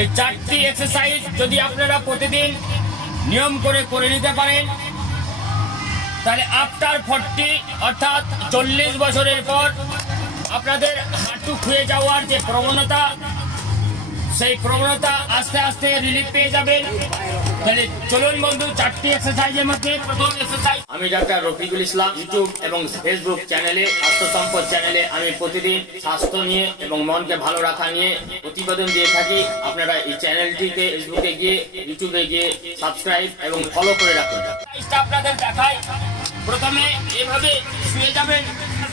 এই চারটি এক্সারসাইজ যদি আপনারা প্রতিদিন নিয়ম করে করে নিতে পারেন, তাহলে আফটার ফর্টি অর্থাৎ চল্লিশ বছরের পর আপনাদের হাঁটু খুঁয়ে যাওয়ার যে প্রবণতা সেই প্রবণতা আস্তে আস্তে রিলিফ পেয়ে যাবেন। তাহলে চলুন বন্ধু চারটি এক্সারসাইজের মধ্যে প্রথম এক্সারসাইজ আমি ডাক্তার রফিকুল ইসলাম ইউটিউব এবং ফেসবুক চ্যানেলে স্বাস্থ্য সম্পদ চ্যানেলে আমি প্রতিদিন স্বাস্থ্য নিয়ে এবং মনকে ভালো রাখা নিয়ে প্রতিবেদন দিয়ে থাকি। আপনারা এই চ্যানেলটিতে ফেসবুকে গিয়ে ইউটিউবে গিয়ে সাবস্ক্রাইব এবং ফলো করে রাখুন। আপনাদের দেখাই। প্রথমে এভাবে শুয়ে যাবেন।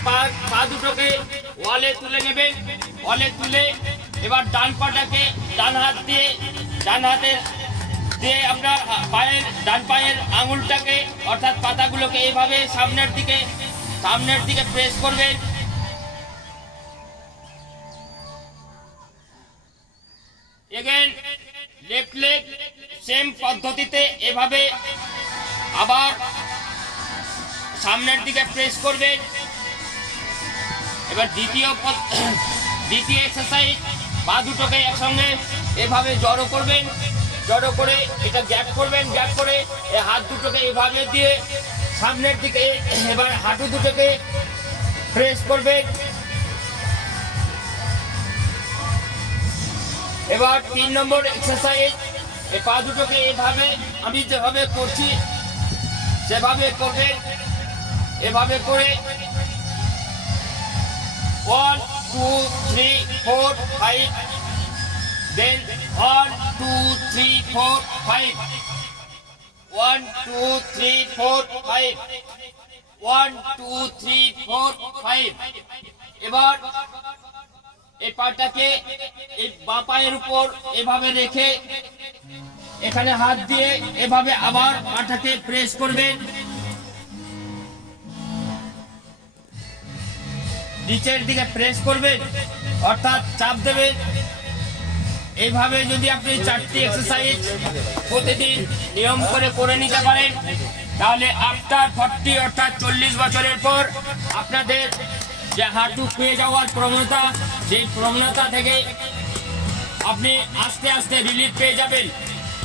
পা পা দুটোকে ওয়ালে তুলে নেবেন। ওয়ালে তুলে এবার ডান পাটাকে ডান হাত দিয়ে, ডান হাতের দিয়ে আপনার পায়ের, ডান পায়ের আঙুলটাকে, অর্থাৎ পাতাগুলোকে এইভাবে সামনের দিকে সামনের দিকে প্রেস করবেন। এগেন লেফট লেগ সেম পদ্ধতিতে এভাবে আবার সামনের দিকে প্রেস করবেন। এবার দ্বিতীয় দ্বিতীয় এক্সারসাইজ পা দুটোকে একসঙ্গে এভাবে জড়ো করবেন, জড়ো করে এটা গ্যাপ করবেন, গ্যাপ করে হাত দুটোকে এভাবে দিয়ে সামনের দিকে এবার হাঁটু দুটোকে প্রেস করবেন। এবার তিন নম্বর এক্সারসাইজ এই পা দুটোকে এভাবে, আমি যেভাবে করছি, সেভাবে করবেন। এভাবে করে one two three four five then one two three four five one two three four five one two three four five এবার এই পাটাকে এই বাঁ পায়ের উপর এভাবে রেখে এখানে হাত দিয়ে এভাবে আবার পাটাকে প্রেস করবেন। নিচের দিকে প্রেস করবেন। অর্থাৎ চাপ দেবে। এইভাবে যদি আপনি চারটি এক্সারসাইজ প্রতিদিন নিয়ম করে করে নিতে পারেন, তাহলে আফটার ফর্টি অর্থাৎ চল্লিশ বছরের পর আপনাদের যে হাঁটু পেয়ে যাওয়ার প্রবণতা সেই প্রবণতা থেকে আপনি আস্তে আস্তে রিলিফ পেয়ে যাবেন।